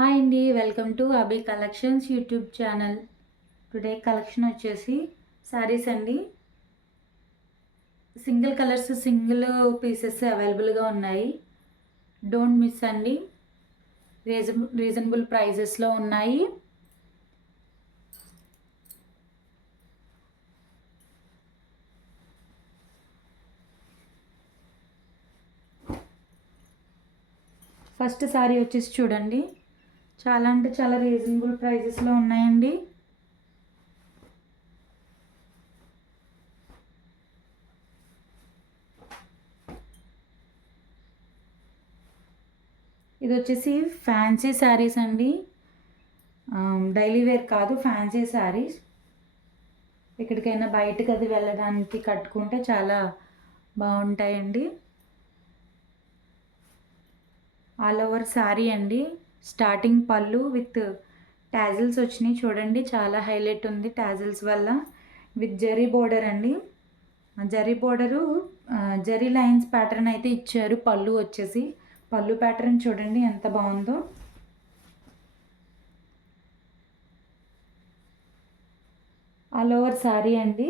Hi అండి, welcome to Abhi collections YouTube channel. Today collection వచ్చేసి శారీస్ అండి. సింగిల్ కలర్స్, సింగిల్ పీసెస్ అవైలబుల్గా ఉన్నాయి. డోంట్ మిస్ అండి. రీజనబుల్ ప్రైజెస్లో ఉన్నాయి. ఫస్ట్ శారీ వచ్చేసి చూడండి, చాలా అంటే చాలా రీజనబుల్ ప్రైజెస్లో ఉన్నాయండి. ఇది వచ్చేసి ఫ్యాన్సీ శారీస్ అండి. డైలీ వేర్ కాదు, ఫ్యాన్సీ శారీస్. ఎక్కడికైనా బయటకు అది వెళ్ళడానికి కట్టుకుంటే చాలా బాగుంటాయండి. ఆల్ ఓవర్ శారీ అండి. స్టార్టింగ్ పళ్ళు విత్ టాజిల్స్ వచ్చినాయి చూడండి, చాలా హైలైట్ ఉంది టాజిల్స్ వల్ల. విత్ జరీ బోర్డర్ అండి. Zari border zari lines pattern అయితే ఇచ్చారు. పళ్ళు వచ్చేసి పళ్ళు ప్యాటర్న్ చూడండి ఎంత బాగుందో. ఆల్ ఓవర్ శారీ అండి.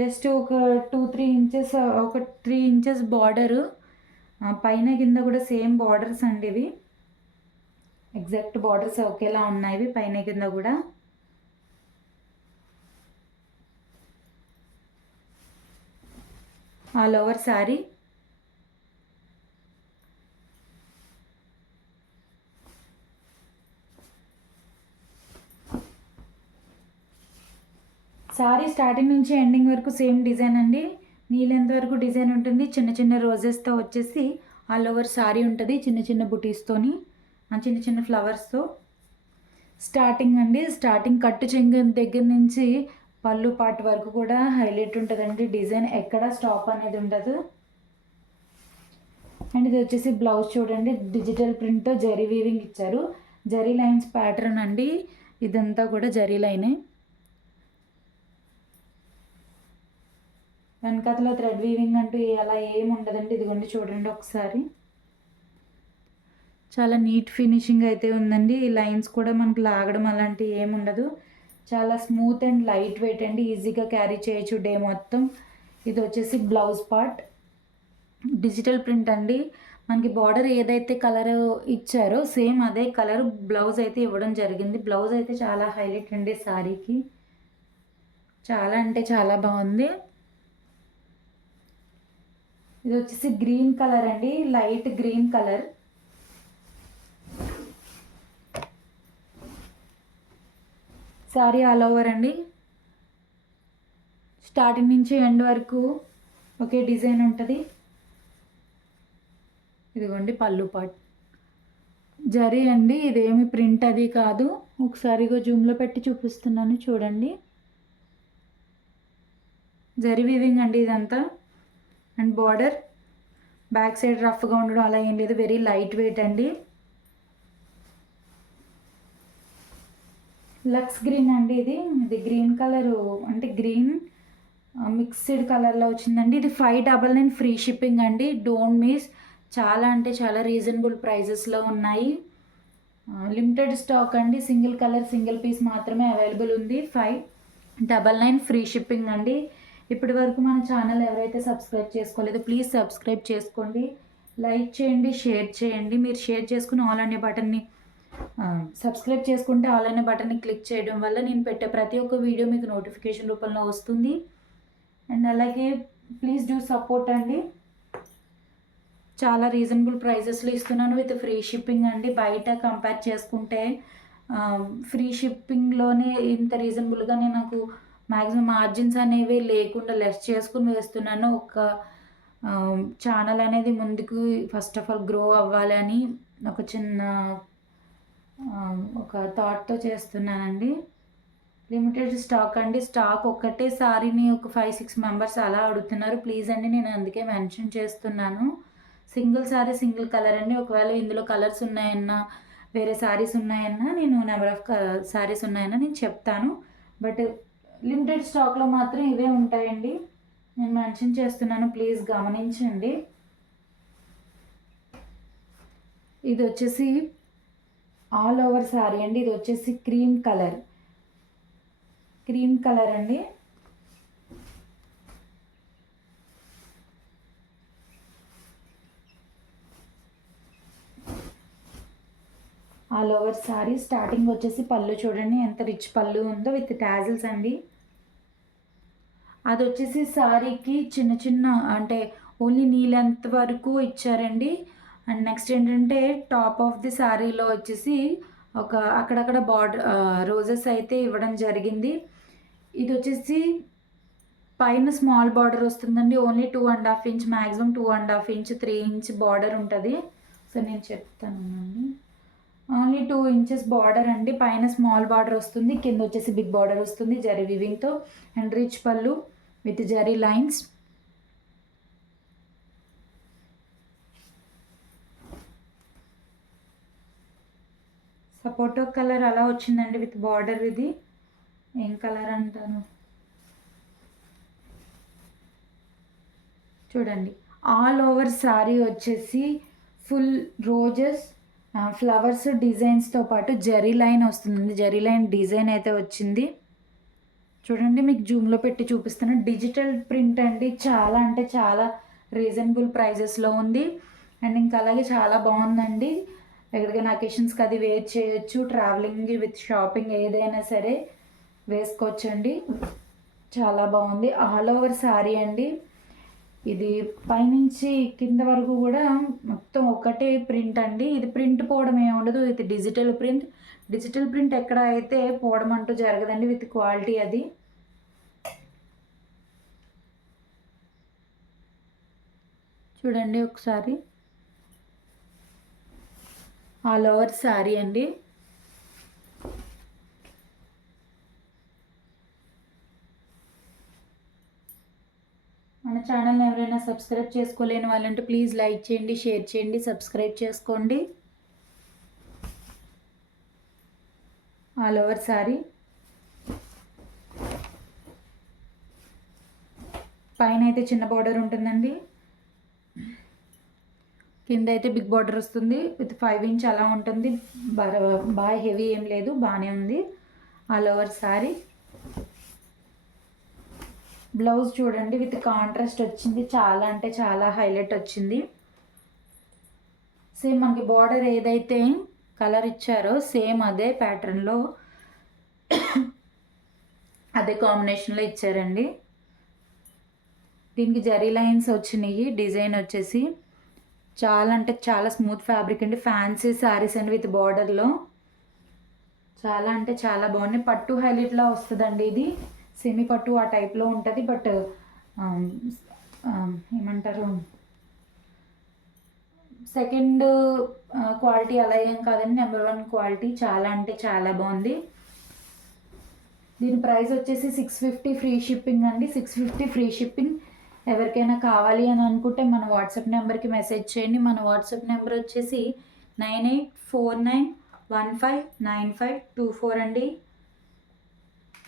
జస్ట్ ఒక 2-3 ఇంచెస్, ఒక 3 ఇంచెస్ బార్డరు, పైన కింద కూడా సేమ్ బార్డర్స్ అండి. ఇవి ఎగ్జాక్ట్ బార్డర్స్ ఒకేలా ఉన్నాయి పైన కింద కూడా. All over sari. Sari starting నుంచి ఎండింగ్ వరకు సేమ్ డిజైన్ అండి. నీ లెంత్ వరకు డిజైన్ ఉంటుంది. చిన్న చిన్న రోజెస్తో వచ్చేసి ఆల్ ఓవర్ శారీ ఉంటుంది. చిన్న చిన్న బుటీస్తోని, చిన్న చిన్న ఫ్లవర్స్తో స్టార్టింగ్ అండి. స్టార్టింగ్ కట్టు చెంగు దగ్గర నుంచి పళ్ళు పార్ట్ వరకు కూడా హైలైట్ ఉంటుందండి. డిజైన్ ఎక్కడ స్టాప్ అనేది ఉండదు. అండ్ ఇది వచ్చేసి బ్లౌజ్ చూడండి, డిజిటల్ ప్రింట్తో జరీ వీవింగ్ ఇచ్చారు. జరీ లైన్స్ ప్యాటర్న్ అండి. ఇదంతా కూడా జరీ లైనే. వెనకతలో థ్రెడ్ వీవింగ్ అంటూ అలా ఏమి ఉండదండి. ఇదిగోండి చూడండి ఒకసారి, చాలా నీట్ ఫినిషింగ్ అయితే ఉందండి. ఈ లైన్స్ కూడా మనకు లాగడం అలాంటివి ఏమి ఉండదు. చాలా స్మూత్ అండ్ లైట్ వెయిట్ అండి. ఈజీగా క్యారీ చేయొచ్చు డే మొత్తం. ఇది వచ్చేసి బ్లౌజ్ పార్ట్. డిజిటల్ ప్రింట్ అండి. మనకి బార్డర్ ఏదైతే కలర్ ఇచ్చారో సేమ్ అదే కలర్ బ్లౌజ్ అయితే ఇవ్వడం జరిగింది. బ్లౌజ్ అయితే చాలా హైలైట్ అండి శారీకి. చాలా అంటే చాలా బాగుంది. ఇది వచ్చేసి గ్రీన్ కలర్ అండి, light green colour. Sari all over అండి. స్టార్టింగ్ నుంచి ఎండ్ వరకు ఒకే డిజైన్ ఉంటుంది. ఇదిగోండి పళ్ళు పార్ట్. జరీ అండి, ఇదేమి ప్రింట్ అది కాదు. ఒకసారిగా జూమ్లో పెట్టి చూపిస్తున్నాను చూడండి. జరీ వీవింగ్ అండి ఇదంతా. అండ్ బార్డర్ బ్యాక్ సైడ్ రఫ్గా ఉండడం అలా ఏం లేదు, వెరీ లైట్ వెయిట్ అండి. లక్స్ గ్రీన్ అండి. ఇది గ్రీన్ కలరు, అంటే గ్రీన్ మిక్స్డ్ కలర్లో వచ్చిందండి. ఇది 599 ఫ్రీ షిప్పింగ్ అండి. Don't miss. చాలా అంటే చాలా రీజనబుల్ ప్రైజెస్లో ఉన్నాయి. లిమిటెడ్ స్టాక్ అండి. సింగిల్ కలర్ సింగిల్ పీస్ మాత్రమే అవైలబుల్ ఉంది. 599 ఫ్రీ షిప్పింగ్ అండి. ఇప్పటి వరకు మన ఛానల్ ఎవరైతే సబ్స్క్రైబ్ చేసుకోలేదో ప్లీజ్ సబ్స్క్రైబ్ చేసుకోండి, లైక్ చేయండి, షేర్ చేయండి. మీరు షేర్ చేసుకుని ఆల్ అనే బటన్ని, సబ్స్క్రైబ్ చేసుకుంటే ఆల్ అనే బటన్ని క్లిక్ చేయడం వల్ల నేను పెట్టే ప్రతి ఒక్క వీడియో మీకు నోటిఫికేషన్ రూపంలో వస్తుంది. అండ్ అలాగే ప్లీజ్ డూ సపోర్ట్ అండి. చాలా రీజనబుల్ ప్రైజెస్లో ఇస్తున్నాను విత్ ఫ్రీ షిప్పింగ్ అండి. బయట కంపేర్ చేసుకుంటే ఫ్రీ షిప్పింగ్లోనే ఇంత రీజనబుల్గానే నాకు మ్యాక్సిమం మార్జిన్స్ అనేవి లేకుండా లెస్ చేసుకుని వేస్తున్నాను. ఒక ఛానల్ అనేది ముందుకు ఫస్ట్ ఆఫ్ ఆల్ గ్రో అవ్వాలని ఒక చిన్న ఒక థాట్తో చేస్తున్నానండి. లిమిటెడ్ స్టాక్ అండి. స్టాక్ ఒక్కటే సారీని ఒక 5-6 మెంబర్స్ అలా అడుగుతున్నారు. ప్లీజ్ అండి, నేను అందుకే మెన్షన్ చేస్తున్నాను. సింగిల్ సారీ సింగిల్ కలర్ అండి. ఒకవేళ ఇందులో కలర్స్ ఉన్నాయన్నా, వేరే సారీస్ ఉన్నాయన్నా, నేను నెంబర్ ఆఫ్ సారీస్ ఉన్నాయన్నా నేను చెప్తాను. బట్ లిమిటెడ్ స్టాక్లో మాత్రం ఇవే ఉంటాయండి. నేను మెన్షన్ చేస్తున్నాను, ప్లీజ్ గమనించండి. ఇది వచ్చేసి ఆల్ ఓవర్ సారీ అండి. ఇది వచ్చేసి క్రీమ్ కలర్ అండి. All over sorry. స్టార్టింగ్ వచ్చేసి పళ్ళు చూడండి ఎంత రిచ్ పళ్ళు ఉందో విత్ టాజిల్స్ అండి. అది వచ్చేసి సారీకి చిన్న చిన్న అంటే ఓన్లీ నీ లెంత్ వరకు ఇచ్చారండి. అండ్ నెక్స్ట్ ఏంటంటే టాప్ ఆఫ్ ది శారీలో వచ్చేసి ఒక అక్కడక్కడ బార్డర్ రోజెస్ అయితే ఇవ్వడం జరిగింది. ఇది వచ్చేసి పైన స్మాల్ బార్డర్ వస్తుందండి. Only 2.5 inch, maximum 2.5 inch 3 inch border ఉంటుంది. సో నేను చెప్తానండి. ఓన్లీ 2 ఇంచెస్ బార్డర్ అండి. పైన స్మాల్ బార్డర్ వస్తుంది, కింద వచ్చేసి బిగ్ బార్డర్ వస్తుంది జరీ వివింగ్తో. అండ్ రిచ్ పళ్ళు విత్ జరీ లైన్స్. సపోటో కలర్ అలా వచ్చిందండి విత్ బార్డర్. ఇది ఏం కలర్ అంటాను చూడండి. ఆల్ ఓవర్ సారీ వచ్చేసి ఫుల్ రోజెస్ ఫ్లవర్స్ డిజైన్స్తో పాటు జరీ లైన్ వస్తుంది. జరీ లైన్ డిజైన్ అయితే వచ్చింది చూడండి. మీకు జూమ్లో పెట్టి చూపిస్తాను. డిజిటల్ ప్రింట్ అండి. చాలా అంటే చాలా రీజనబుల్ ప్రైజెస్లో ఉంది. అండ్ ఇంకా అలాగే చాలా బాగుందండి. ఎక్కడికైనా అకేషన్స్కి అది వేర్ చేయొచ్చు. ట్రావెలింగ్ విత్ షాపింగ్ ఏదైనా సరే వేసుకోవచ్చండి. చాలా బాగుంది. ఆల్ ఓవర్ సారీ అండి. ఇది పైనుంచి కింద వరకు కూడా మొత్తం ఒకటే ప్రింట్ అండి. ఇది ప్రింట్ పోవడం ఏమి ఉండదు. ఇది డిజిటల్ ప్రింట్. డిజిటల్ ప్రింట్ ఎక్కడ అయితే పోవడం అంటూ జరగదండి విత్ క్వాలిటీ. అది చూడండి ఒకసారి. ఆల్ ఓవర్ శారీ అండి. మన ఛానల్ని ఎవరైనా సబ్స్క్రైబ్ చేసుకోలేని వాళ్ళంటే ప్లీజ్ లైక్ చేయండి, షేర్ చేయండి, సబ్స్క్రైబ్ చేసుకోండి. All over sari. పైన అయితే చిన్న బార్డర్ ఉంటుందండి, కింద అయితే బిగ్ బార్డర్ వస్తుంది విత్ 5 ఇంచ్ అలా ఉంటుంది. బాగా హెవీ ఏం లేదు, బాగానే ఉంది. All over sari. బ్లౌజ్ చూడండి విత్ కాంట్రాస్ట్ వచ్చింది. చాలా అంటే చాలా హైలైట్ వచ్చింది. సేమ్ మనకి బార్డర్ ఏదైతే కలర్ ఇచ్చారో సేమ్ అదే ప్యాటర్న్లో అదే కాంబినేషన్లో ఇచ్చారండి. దీనికి జరీ లైన్స్ వచ్చినాయి. డిజైన్ వచ్చేసి చాలా అంటే చాలా స్మూత్ ఫ్యాబ్రిక్ అండి. ఫ్యాన్సీ శారీస్ అండి విత్ బార్డర్లో. చాలా అంటే చాలా బాగున్నాయి. పట్టు హైలైట్లా వస్తుందండి. ఇది సెమీ పట్టు ఆ టైప్లో ఉంటుంది. బట్ ఏమంటారు సెకండ్ క్వాలిటీ అలా ఏం కాదండి, నెంబర్ 1 క్వాలిటీ. చాలా అంటే చాలా బాగుంది. దీని ప్రైస్ వచ్చేసి 650 ఫ్రీ షిప్పింగ్ అండి. 650 ఫ్రీ షిప్పింగ్. ఎవరికైనా కావాలి అని అనుకుంటే మన వాట్సాప్ నెంబర్కి మెసేజ్ చేయండి. మన వాట్సాప్ నెంబర్ వచ్చేసి 9849159524 అండి.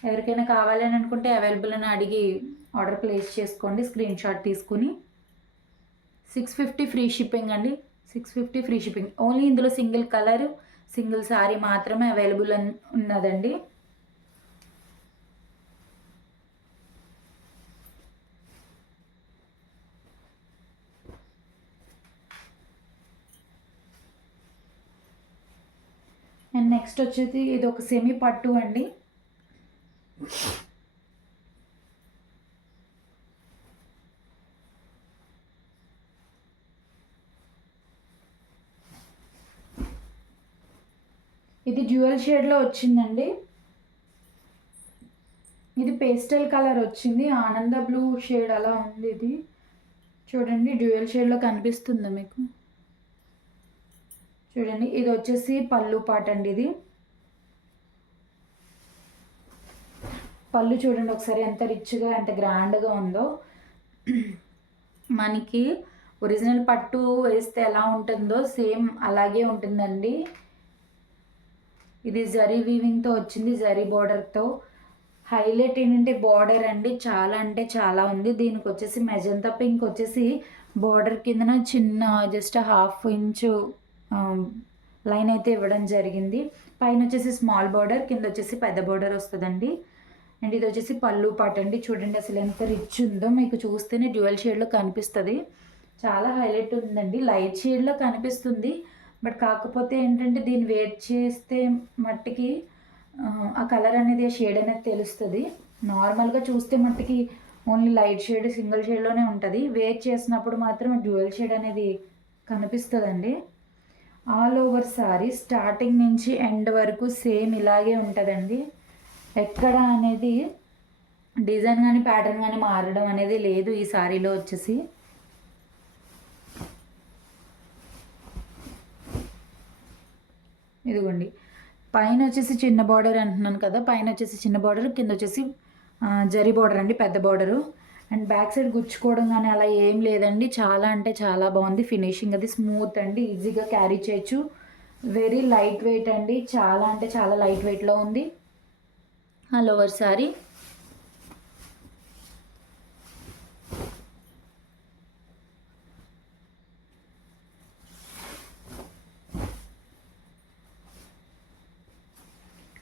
ఎవరికైనా కావాలని అనుకుంటే అవైలబుల్ అని అడిగి ఆర్డర్ ప్లేస్ చేసుకోండి స్క్రీన్ షాట్ తీసుకుని. 650 ఫ్రీ షిప్పింగ్ అండి. 650 ఫ్రీ షిప్పింగ్. ఓన్లీ ఇందులో సింగిల్ కలర్ సింగిల్ శారీ మాత్రమే అవైలబుల్ ఉన్నదండి. అండ్ నెక్స్ట్ వచ్చేసి ఇది ఒక సెమీ పట్టు అండి. ఇది డ్యూయల్ షేడ్లో వచ్చిందండి. ఇది పేస్టల్ కలర్ వచ్చింది. ఆనంద బ్లూ షేడ్ అలా ఉంది. ఇది చూడండి డ్యూయల్ షేడ్లో కనిపిస్తుందా మీకు? చూడండి ఇది వచ్చేసి పళ్ళు పాట అండి. ఇది పళ్ళు చూడండి ఒకసారి ఎంత రిచ్గా ఎంత గ్రాండ్గా ఉందో. మనకి ఒరిజినల్ పట్టు వేస్తే ఎలా ఉంటుందో సేమ్ అలాగే ఉంటుందండి. ఇది జరీ వీవింగ్తో వచ్చింది, జరీ బార్డర్తో. హైలైట్ ఏంటంటే బార్డర్ అండి. చాలా అంటే చాలా ఉంది. దీనికి వచ్చేసి మెజంతా పింక్ వచ్చేసి బార్డర్ కిందన చిన్న జస్ట్ 1/2 ఇంచు లైన్ అయితే ఇవ్వడం జరిగింది. పైన వచ్చేసి స్మాల్ బార్డర్, కింద వచ్చేసి పెద్ద బార్డర్ వస్తుందండి. అండ్ ఇది వచ్చేసి పళ్ళు పాట అండి. చూడండి అసలు ఎంత రిచ్ ఉందో, మీకు చూస్తేనే డ్యూయల్ షేడ్లో కనిపిస్తుంది. చాలా హైలైట్ ఉందండి. లైట్ షేడ్లో కనిపిస్తుంది, బట్ కాకపోతే ఏంటంటే దీన్ని వేర్ చేస్తే మట్టికి ఆ కలర్ అనేది, ఆ షేడ్ అనేది తెలుస్తుంది. నార్మల్గా చూస్తే మట్టికి ఓన్లీ లైట్ షేడ్, సింగిల్ షేడ్లోనే ఉంటుంది. వేర్ చేసినప్పుడు మాత్రం డ్యూయల్ షేడ్ అనేది కనిపిస్తుందండి. ఆల్ ఓవర్ సారీ స్టార్టింగ్ నుంచి ఎండ్ వరకు సేమ్ ఇలాగే ఉంటుందండి. ఎక్కడ అనేది డిజైన్ కానీ ప్యాటర్న్ కానీ మారడం అనేది లేదు ఈ సారీలో వచ్చేసి. ఇదిగోండి, పైన వచ్చేసి చిన్న బార్డర్ అంటున్నాను కదా, పైన వచ్చేసి చిన్న బార్డర్, కింద వచ్చేసి జరీ బార్డర్ అండి, పెద్ద బార్డరు. అండ్ బ్యాక్ సైడ్ గుచ్చుకోవడం కానీ అలా ఏం లేదండి. చాలా అంటే చాలా బాగుంది ఫినిషింగ్. అది స్మూత్ అండి, ఈజీగా క్యారీ చేయొచ్చు. వెరీ లైట్ వెయిట్ అండి, చాలా అంటే చాలా లైట్ వెయిట్లో ఉంది. ఆల్ ఓవర్ సారీ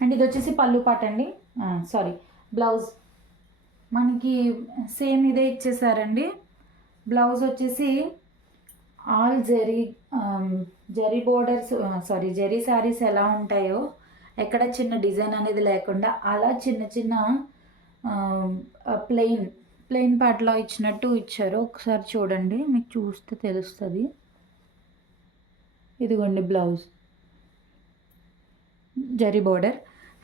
అండ్ ఇది వచ్చేసి పళ్ళు పాట అండి, సారీ బ్లౌజ్. మనకి సేమ్ ఇదే ఇచ్చేసారండి. బ్లౌజ్ వచ్చేసి all zari borders, sorry zari saris ఎలా ఉంటాయో ఎక్కడ చిన్న డిజైన్ అనేది లేకుండా అలా చిన్న చిన్న ప్లెయిన్ పార్ట్లో ఇచ్చినట్టు ఇచ్చారు. ఒకసారి చూడండి, మీకు చూస్తే తెలుస్తుంది. ఇదిగోండి బ్లౌజ్, జరీ బోర్డర్,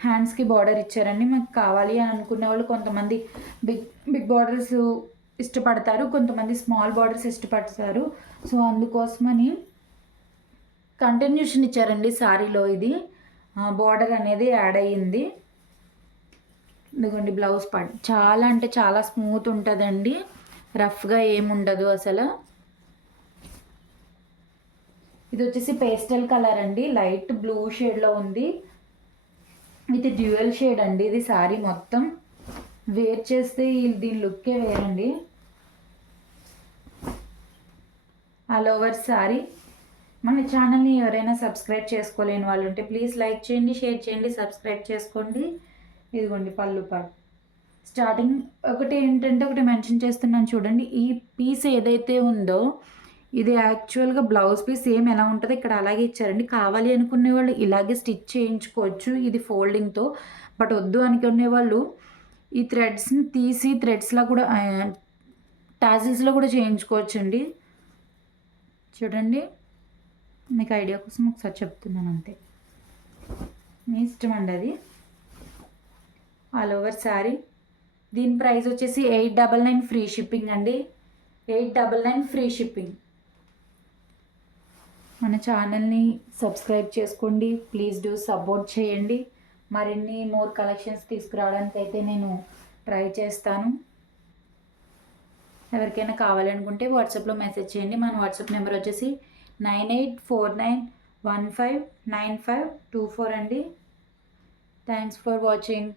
హ్యాండ్స్కి బార్డర్ ఇచ్చారండి. మాకు కావాలి అని అనుకునే వాళ్ళు కొంతమంది బిగ్ బార్డర్స్ ఇష్టపడతారు, కొంతమంది స్మాల్ బార్డర్స్ ఇష్టపడతారు. సో అందుకోసమని కంటిన్యూషన్ ఇచ్చారండి సారీలో. ఇది బార్డర్ అనేది యాడ్ అయ్యింది. ఇదిగోండి బ్లౌజ్ పార్ట్, చాలా అంటే చాలా స్మూత్ ఉంటుందండి, రఫ్గా ఏముండదు అసలు. ఇది వచ్చేసి పేస్టల్ కలర్ అండి, లైట్ బ్లూ షేడ్లో ఉంది. ఇది డ్యూయల్ షేడ్ అండి. ఇది శారీ మొత్తం వేర్ చేస్తే దీని లుక్కే వేరండి. All over sari. మన ఛానల్ని ఎవరైనా సబ్స్క్రైబ్ చేసుకోలేని వాళ్ళు ఉంటే ప్లీజ్ లైక్ చేయండి, షేర్ చేయండి, సబ్స్క్రైబ్ చేసుకోండి. ఇదిగోండి పళ్ళు పార్ట్. స్టార్టింగ్ ఒకటి ఏంటంటే ఒకటి మెన్షన్ చేస్తున్నాను చూడండి, ఈ పీస్ ఏదైతే ఉందో ఇది యాక్చువల్గా బ్లౌజ్ పీస్ సేమ్ ఎలా ఉంటుందో ఇక్కడ అలాగే ఇచ్చారండి. కావాలి అనుకునే వాళ్ళు ఇలాగే స్టిచ్ చేయించుకోవచ్చు ఇది ఫోల్డింగ్తో. బట్ వద్దు అనుకునే వాళ్ళు ఈ థ్రెడ్స్ని తీసి థ్రెడ్స్లో కూడా, టాజిల్స్లో కూడా చేయించుకోవచ్చు అండి. చూడండి, మీకు ఐడియా కోసం ఒకసారి చెప్తున్నాను అంతే, మీ ఇష్టం అండి అది. All over sari. దీని ప్రైస్ వచ్చేసి 899 ఫ్రీ షిప్పింగ్ అండి, 899 ఫ్రీ షిప్పింగ్. మన ఛానల్ని సబ్స్క్రైబ్ చేసుకోండి, ప్లీజ్ డూ సపోర్ట్ చేయండి. మరిన్ని మోర్ కలెక్షన్స్ తీసుకురావడానికి అయితే నేను ట్రై చేస్తాను. ఎవరికైనా కావాలనుకుంటే వాట్సాప్లో మెసేజ్ చేయండి. మన వాట్సాప్ నెంబర్ వచ్చేసి 9849159524 అండి. Thanks for watching.